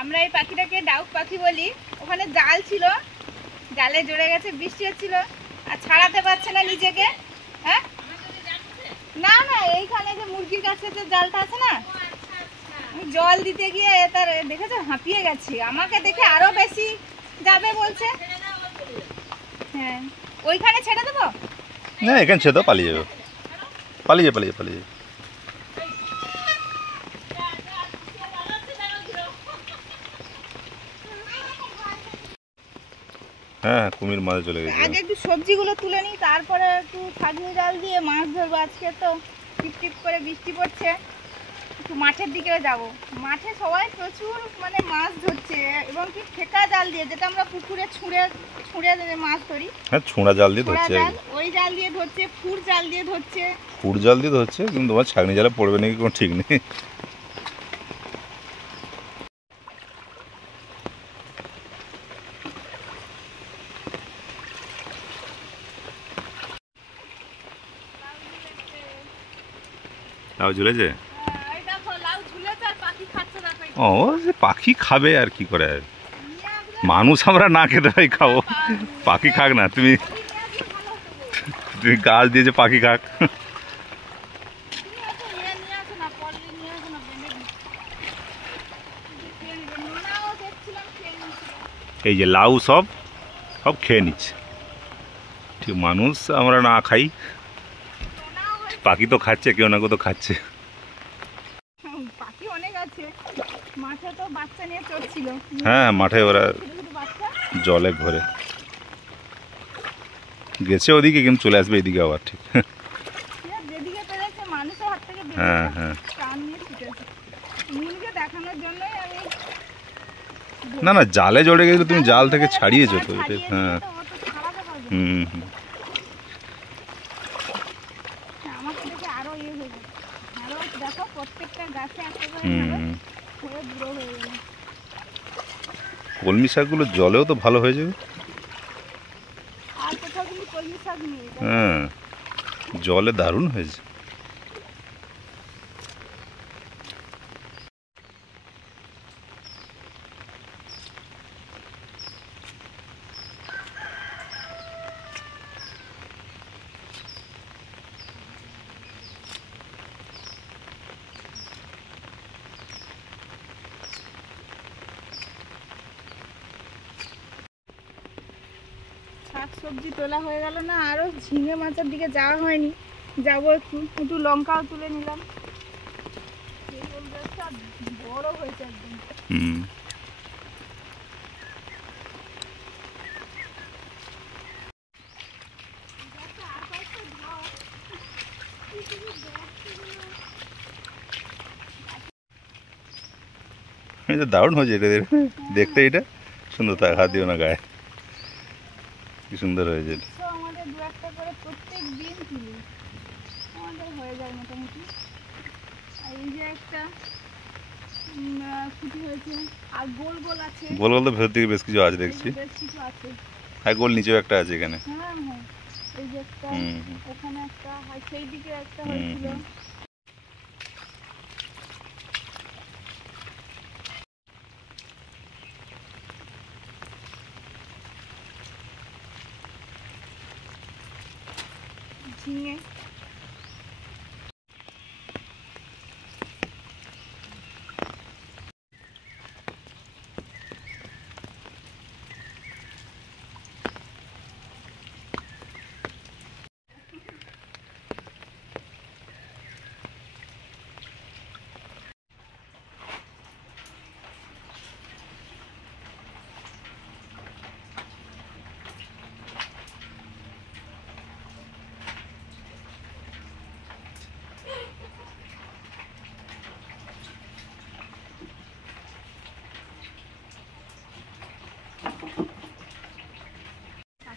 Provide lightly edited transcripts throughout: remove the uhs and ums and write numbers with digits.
আমরা এই পাখিটাকে ডাউক পাখি বলি। ওখানে জাল ছিল, জালে জড়ে গেছে, বৃষ্টি হচ্ছিল আর ছাড়াতে পারছে না নিজেকে। হ্যাঁ না না, এইখানে যে মুরগির কাছে যে জালটা আছে না, জল দিতে গিয়ে তার দেখেছো হাঁপিয়ে গেছে, আমাকে দেখে আরো বেশি যাবে বলছে। হ্যাঁ ওইখানে ছেড়ে দেবো না, এখানে ছেড়ে দাও, পালিয়ে যাবে, পালিয়ে পালিয়ে পালিয়ে। হ্যাঁ কুমির মাঝে চলে গেছে। আগে একটু সবজিগুলো তুলে নিই, তারপরে একটু ছাগনি জাল দিয়ে মাছ ধরবো। আজকে তো টিপ টিপ করে বৃষ্টি পড়ছে, একটু মাঠের দিকে যাব। মাঠে সবাই প্রচুর মানে মাছ ধরছে, এবং কি ঠেকা জাল দিয়ে, যেটা আমরা পুকুরে ছুঁড়ে ছুঁড়ে মাছ ধরি। হ্যাঁ ছোঁড়া জাল দিয়ে ধরছে, ওই জাল দিয়ে ধরছে, ফুর জাল দিয়ে ধরছে। ফুর জাল দিয়ে ধরছে, কিন্তু তোমার ছাগনি জালে পড়বে নাকি কোনো ঠিক নেই। লাউ ঝুলেছে? ও সে পাখি খাবে আর কি করে, মানুষ আমরা না খেতে পারি খাবো, পাখি খাক না। তুমি তুমি গাছ দিয়েছে পাখি খাক। এই যে লাউ সব সব খেয়ে নিচ্ছে, ঠিক মানুষ আমরা না খাই, পাখি তো খাচ্ছে, কেউ না কেউ তো খাচ্ছে। পাখি অনেক আছে মাঠে, তো বাচ্চা নিয়ে চড়ছিল। হ্যাঁ মাঠে ওরা জলে ঘরে গেছে ওদিকে, কিন্তু চলে আসবে এদিকে আবার, ঠিক। যেদিকে পেরেছে মানুষের হাত থেকে হ্যাঁ হ্যাঁ প্রাণ নিয়ে ছুটেছে। নীলকে দেখানোর জন্যই আমি, না না জালে জড়ে গেলে তুমি জাল থেকে ছাড়িয়েছো তো, হ্যাঁ হুম হুম। আমাকে দেখে আরো ইয়ে হয়ে যাবে, আরো দেখো প্রত্যেকটা গাছে একটা করে হয়ে বুড়ো হয়ে গেল। কলমি শাকগুলো জলেও তো ভালো হয়ে যাবে। আর কোথাও কিন্তু কলমি শাক নেই। হ্যাঁ জলে দারুণ হয়েছে। শাক সবজি তোলা হয়ে গেল না, আরো ঝিঙে মাছের দিকে যাওয়া হয়নি, যাবো একটু। একটু লঙ্কাও তুলে নিলাম, বড় হয়েছে একদম। এটা দারুণ হয়েছে, এটা দেখতে, এটা সুন্দর, তার হাত দিও না গায়ে, কি সুন্দর হয়েছে। আমাদের দু একটা করে প্রত্যেক দিন তুলি, আমাদের হয়ে যায় মোটামুটি। আর এই যে একটা ফুটি হয়েছে, আর গোল গোল আছে। গোল গোল তো ভেতর দিকে বেশ কিছু আছে দেখছি, বেশ কিছু আছে। হ্যাঁ গোল নিচেও একটা আছে এখানে। হ্যাঁ হ্যাঁ এই যে একটা, ওখানে একটা, আর সেই দিকে একটা হয়েছিল। ঝিঙে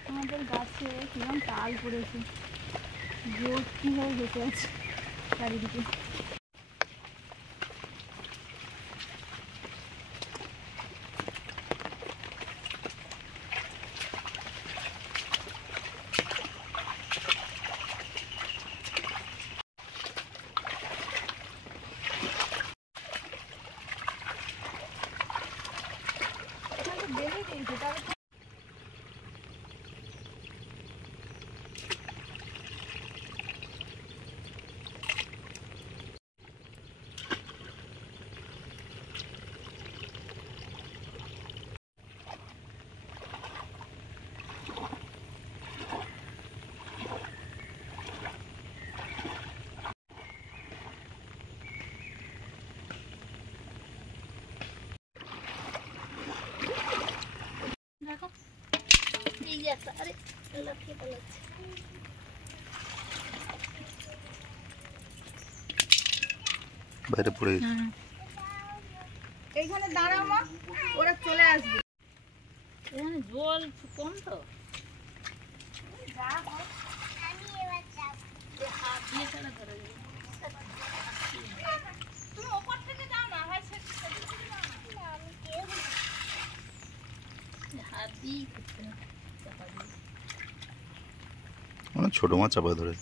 আমাদের গাছে কিরকম তাল পড়েছে, ভর্তি হয়ে বসে আছে চারিদিকে। বেঁধে দিয়েছে তবে দেখো এই যে একটা আরে লাফিয়ে পালাচ্ছে। বাইরে পড়ে গেছে। এইখানে দাঁড়াও মা, ওরা চলে আসবে। এখানে জল কম তো যা হয় হাত দিয়ে ছাড়া ধরে যাবে। তুমি ওপর থেকে যাও না, হয় সেদিক থেকে যাও না। হাত দিয়েই করতে হবে, চাপা দিয়ে। মানে ছোট মাছ চাপা ধরে।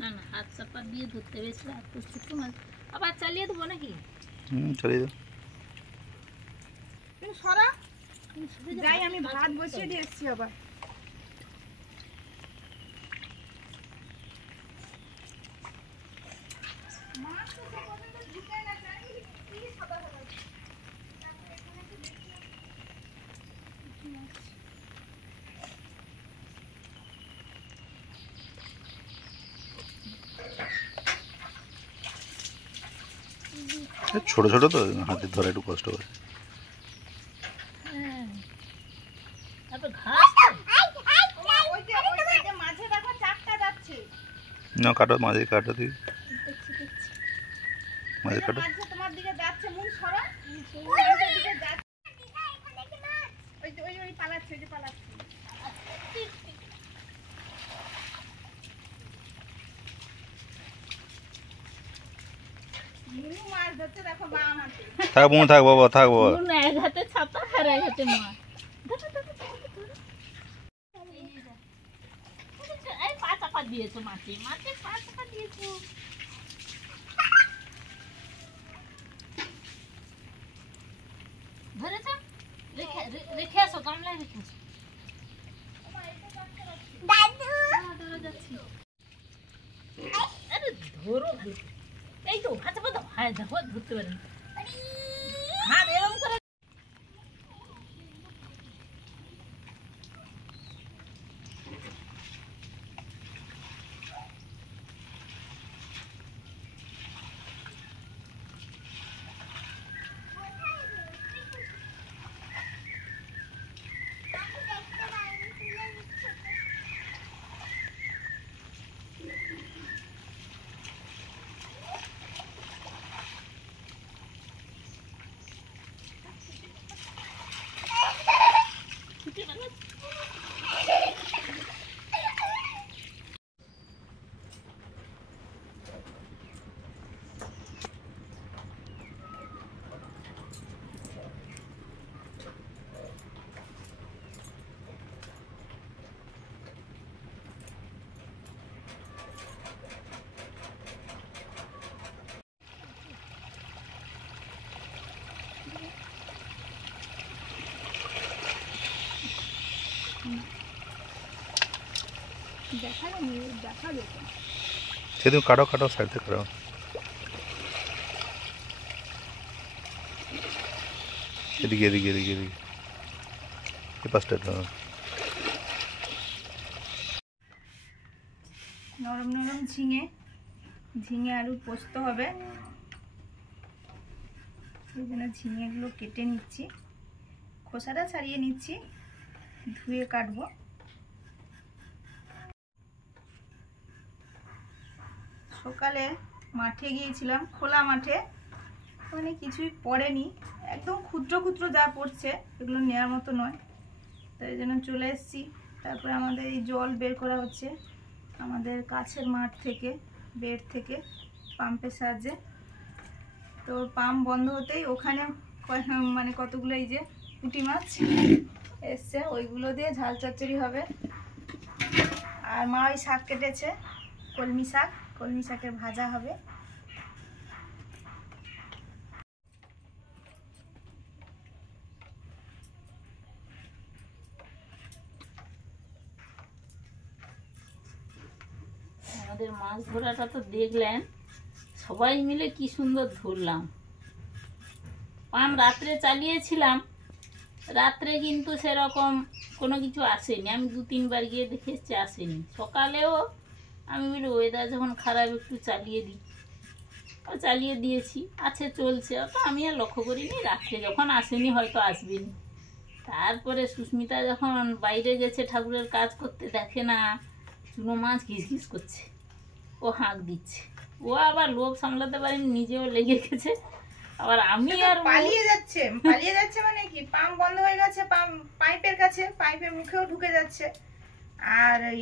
না না, হাত চাপা দিয়ে ধরতে পেরেছিল, এত ছোট মাছ। আবার চালিয়ে দেবো নাকি? চালিয়ে দাও। তুমি সরা শুধু যে যাই, হাতে আমি মাছ ভাত ধরতে বসিয়ে হবে। দিয়ে এসছি আবার। মাছ তো সে পর্যন্ত ঢুকে না, জানি কি সাদা সাদা। তারপরে এখানে একটু দেখলাম কি মাছ। ছোট ছোট তো হাতে ধরা একটু কষ্ট করে। হ্যাঁ, তারপর ঘাস তো। ওই যে মাঝে দেখো চারটা যাচ্ছে। না কাটো, মাঝে কাটো দিই, দেখছি দেখছি। মাঝে ওই যে কাটো। মাঝে তোমার দিকে যাচ্ছে, মুখ সরা। ওইটার দিকে যাচ্ছে। ওই পালাচ্ছে, ওই যে পালাচ্ছে। মুনু মাছ ধরছে দেখো বাম হাতে। থাক বোন, থাক বাবা, থাক বাবা। ওর না এক হাতে ছাতা আর এক হাতে মাছ। ধরো, ধরো, ধরো, ধরো। এই পা চাপা দিয়েছো মাছে, মাছে পা চাপা দিয়েছো। ধরেছো? রেখে আসো, গামলায় রেখে আসো। হ্যাঁ, ধরে যাচ্ছি। আরে ধরো ভালো করে। এই তো হাতে পাতো, হ্যাঁ দেখো ধরতে পারেন। হাত এরকম করে। দেখা যাবে, দেখা যেত। সে তুমি কাটো, কাটো, সাইড থেকে কাটো। এদিকে এদিকে এদিকে এদিকে এই পাশটা। নরম নরম ঝিঙে, ঝিঙে আলু পোস্ত হবে। এই জন্য ঝিঙেগুলো কেটে নিচ্ছি, খোসাটা ছাড়িয়ে নিচ্ছি, ধুয়ে কাটবো। সকালে মাঠে গিয়েছিলাম, খোলা মাঠে, ওখানে কিছুই পড়েনি, একদম ক্ষুদ্র ক্ষুদ্র যা পড়ছে এগুলো নেওয়ার মতো নয়, তাই জন্য চলে এসেছি। তারপরে আমাদের এই জল বের করা হচ্ছে আমাদের কাছের মাঠ থেকে, বেড থেকে পাম্পের সাহায্যে। তো পাম্প বন্ধ হতেই ওখানে মানে কতগুলো এই যে পুঁটি মাছ এসছে, ওইগুলো দিয়ে ঝাল চচ্চড়ি হবে। আর মা ওই শাক কেটেছে, কলমি শাক, কলমি শাকের ভাজা হবে। আমাদের মাছ ধরাটা তো দেখলেন, সবাই মিলে কি সুন্দর ধরলাম। পাম রাত্রে চালিয়েছিলাম, রাত্রে কিন্তু সেরকম কোনো কিছু আসেনি। আমি 2-3 বার গিয়ে দেখে এসছি, আসেনি। সকালেও আমি বলি ওয়েদার যখন খারাপ একটু চালিয়ে দিই, চালিয়ে দিয়েছি, আছে চলছে। অত আমি আর লক্ষ্য করিনি, রাত্রে যখন আসেনি হয়তো আসবেনি। তারপরে সুস্মিতা যখন বাইরে গেছে ঠাকুরের কাজ করতে, দেখে না চুনো মাছ ঘিস করছে, ও হাঁক দিচ্ছে। ও আবার লোভ সামলাতে পারেনি, নিজেও লেগে গেছে। আবার আমি আর পালিয়ে যাচ্ছে মানে কি, পাম্প বন্ধ হয়ে গেছে, পাইপের কাছে, পাইপের মুখেও ঢুকে যাচ্ছে। আর ওই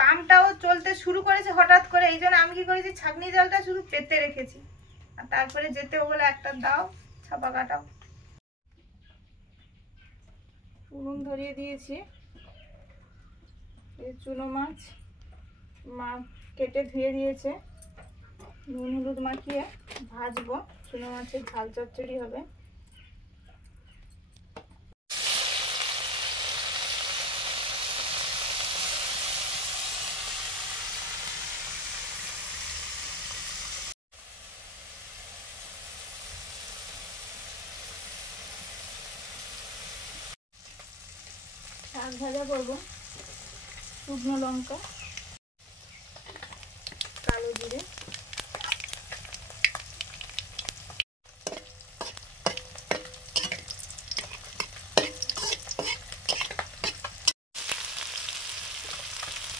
পাম্পটাও চলতে শুরু করেছে হঠাৎ করে। এই জন্য আমি কি করেছি, ছাঁকনি জলটা শুধু পেতে রেখেছি, আর তারপরে যেতে ওগুলো একটা দাও, ছাপা কাটাও। উনুন ধরিয়ে দিয়েছি। এই চুনো মাছ মা কেটে ধুয়ে দিয়েছে, নুন হলুদ মাখিয়ে ভাজবো। চুনো মাছের ঝাল চচ্চড়ি হবে। শাক ভাজা করবো, শুকনো লঙ্কা, কালো জিরে,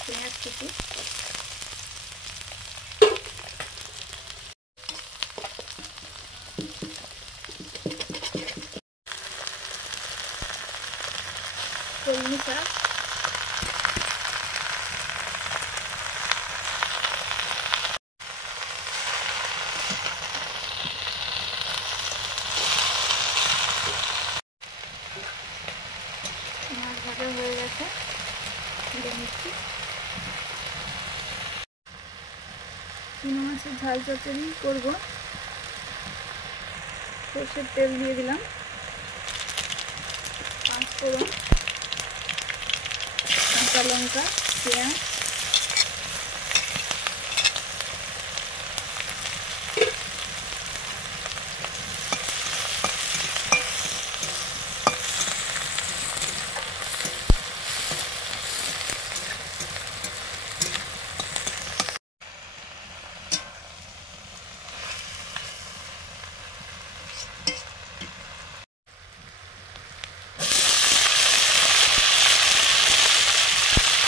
পেঁয়াজ কুচি, কলমি শাক, মাছ ভাজা হয়ে গেছে, তুলে নিচ্ছি। চুনো মাছের ঝাল চচ্চড়ি করবো। সর্ষের তেল দিয়ে দিলাম, 5 ফোড়ন, কাঁচা লঙ্কা, পেঁয়াজ,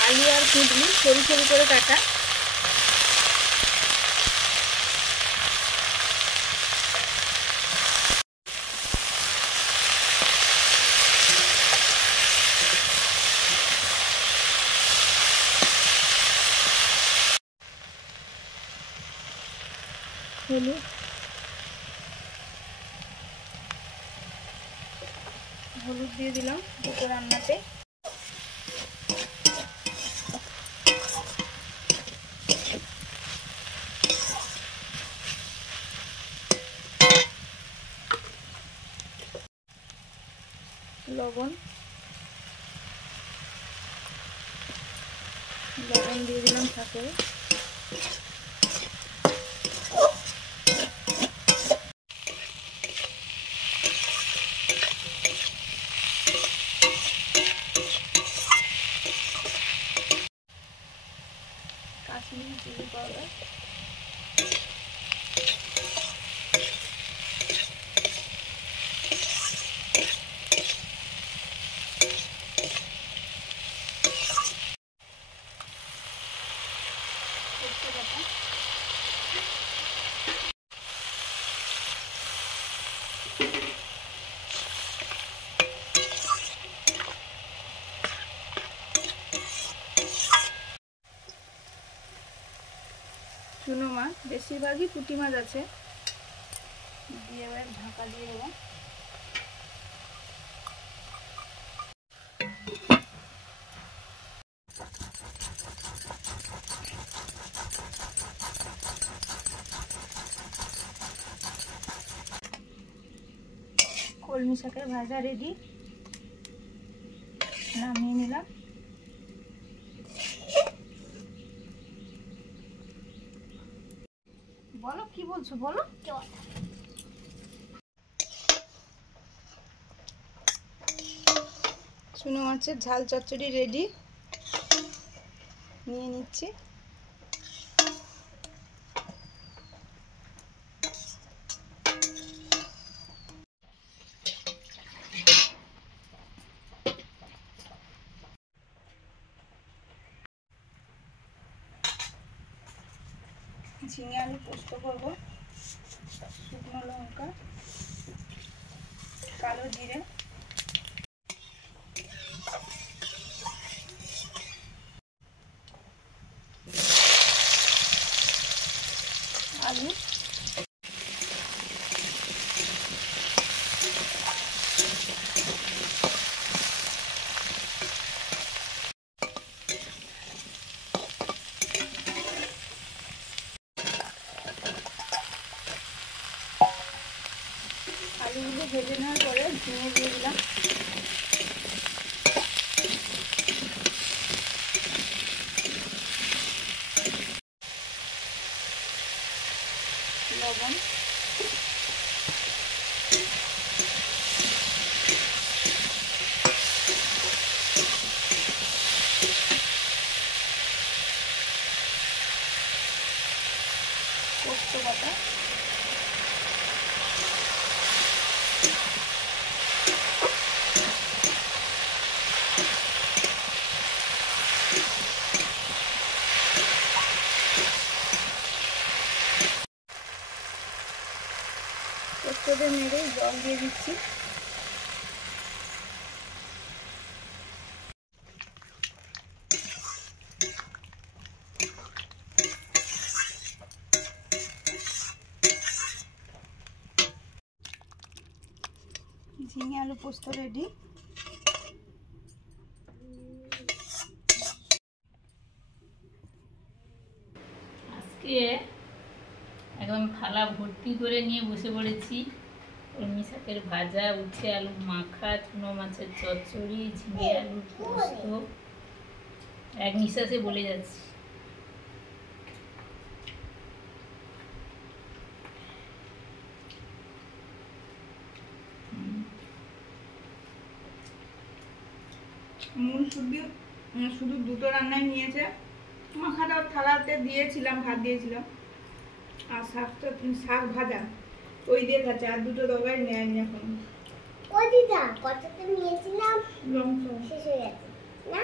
আলু আর কুঁদরি সরু সরু করে কাটা, হলুদ, হলুদ দিয়ে দিলাম দুটো রান্নাতে। লবণ, লবণ দিয়ে দিলাম শাকে। কাশ্মীরি চিলি পাউডার, সরষে বাটা, চুনো মাছ, বেশিরভাগই পুঁটি মাছ আছে, দিয়ে এবার ঢাকা দিয়ে দেবো। কলমি শাকের ভাজা রেডি, নামিয়ে নিলাম। কি বলছো বলো? চুনো মাছের ঝাল চচ্চড়ি রেডি, নিয়ে নিচ্ছি। ঝিঙে আলু পোস্ত করবো, শুকনো লঙ্কা, কালো জিরে, আলু, আলুগুলো ভেজে নেওয়ার পরে ঝিঙে দিয়ে দিলাম, লবণ, পোস্ত বাটা, পোস্ততে নেড়ে জল দিয়ে দিচ্ছি। ঝিঙে আলু পোস্ত রেডি। আজকে একদম থালা ভর্তি করে নিয়ে বসে পড়েছি। কলমি শাকের ভাজা, উচ্ছে আলু মাখা, চুনো মাছের চচ্চড়ি, ঝিঙে আলুর পোস্ত, এক নিঃশ্বাসে বলে যাচ্ছি। মূল শুধু দুটো রান্নাই নিয়েছে, মাখাটা থালাতে দিয়েছিলাম, ভাত দিয়েছিলাম, আর শাক ভাজা ওই দিয়ে খাচ্ছে, আর দুটো তরকারি নেয়নি এখন। ওই দিদা কতটা নিয়েছিলাম লঙ্কা শেষ হয়ে গেছে না?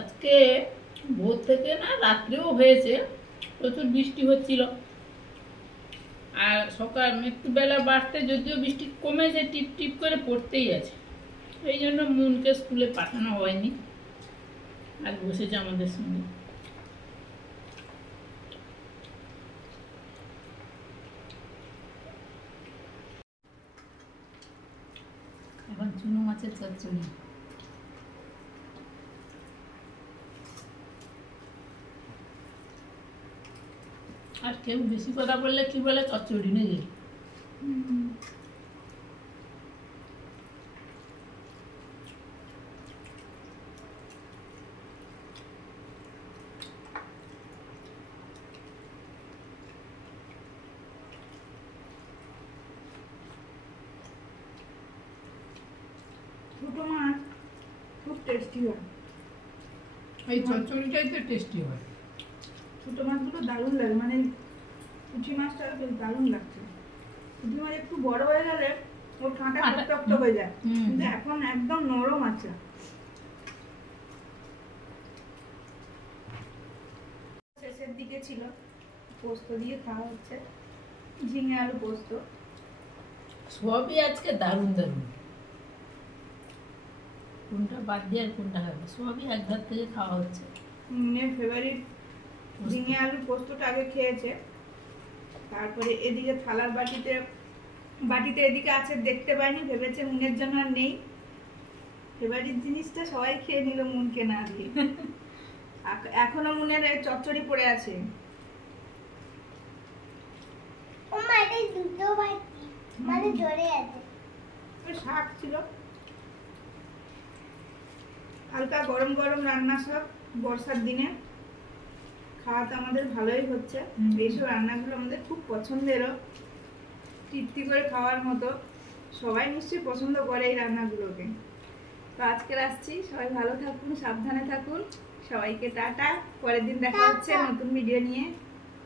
আজকে ভোর থেকে না রাত্রেও হয়েছে, প্রচুর বৃষ্টি হচ্ছিল। আর সকাল একটু বেলা বাড়তে যদিও বৃষ্টি কমেছে, টিপ টিপ করে পড়তেই আছে। এই জন্য মুনকে স্কুলে পাঠানো হয়নি, আর বসেছে আমাদের সঙ্গে। এখন চুনো মাছের চচ্চড়ি। আর কেউ বেশি কথা বললে কি বলে, চচ্চড়ি নাকি? ছোটো মাছ খুব টেস্টি হয়, এই চচ্চড়িটাই তো টেস্টি হয়। ছোটো মাছগুলো দারুণ লাগে, মানে পুঁটি মাছটা বেশ দারুণ লাগছে। পুঁটি মাছ একটু বড় হয়ে গেলে ওর কাঁটা টকটক হয়ে যায়, কিন্তু এখন একদম নরম আছে। শেষের দিকে ছিল, পোস্ত দিয়ে খাওয়া হচ্ছে, ঝিঙে আলু পোস্ত। সবই আজকে দারুণ দারুণ, কোনটা বাদ দিয়ে আর কোনটা খাবে, সবই এক ধার থেকে খাওয়া হচ্ছে। মেয়ের ফেভারিট ঝিঙে আলু পোস্তটা আগে খেয়েছে, তারপরে এদিকে থালার বাটিতে এদিকে আছে, দেখতে পাইনি, ভেবেছে মুনের জন্য আর নেই। ফেভারিট জিনিসটা সবাই খেয়ে নিল, মুনকে না দিয়ে। এখনো মুনের চচ্চড়ি পড়ে আছে। ও মা এটা দুটো বাটি মানে জোরে আছে। ওই শাক ছিল, হালকা গরম গরম রান্না, সব বর্ষার দিনে খাওয়া তো আমাদের ভালোই হচ্ছে। এইসব রান্নাগুলো আমাদের খুব পছন্দেরও, তৃপ্তি করে খাওয়ার মতো। সবাই নিশ্চয়ই পছন্দ করে এই রান্নাগুলোকে। তো আজকে আসছি, সবাই ভালো থাকুন, সাবধানে থাকুন, সবাইকে টাটা। পরের দিন দেখা হচ্ছে নতুন ভিডিও নিয়ে।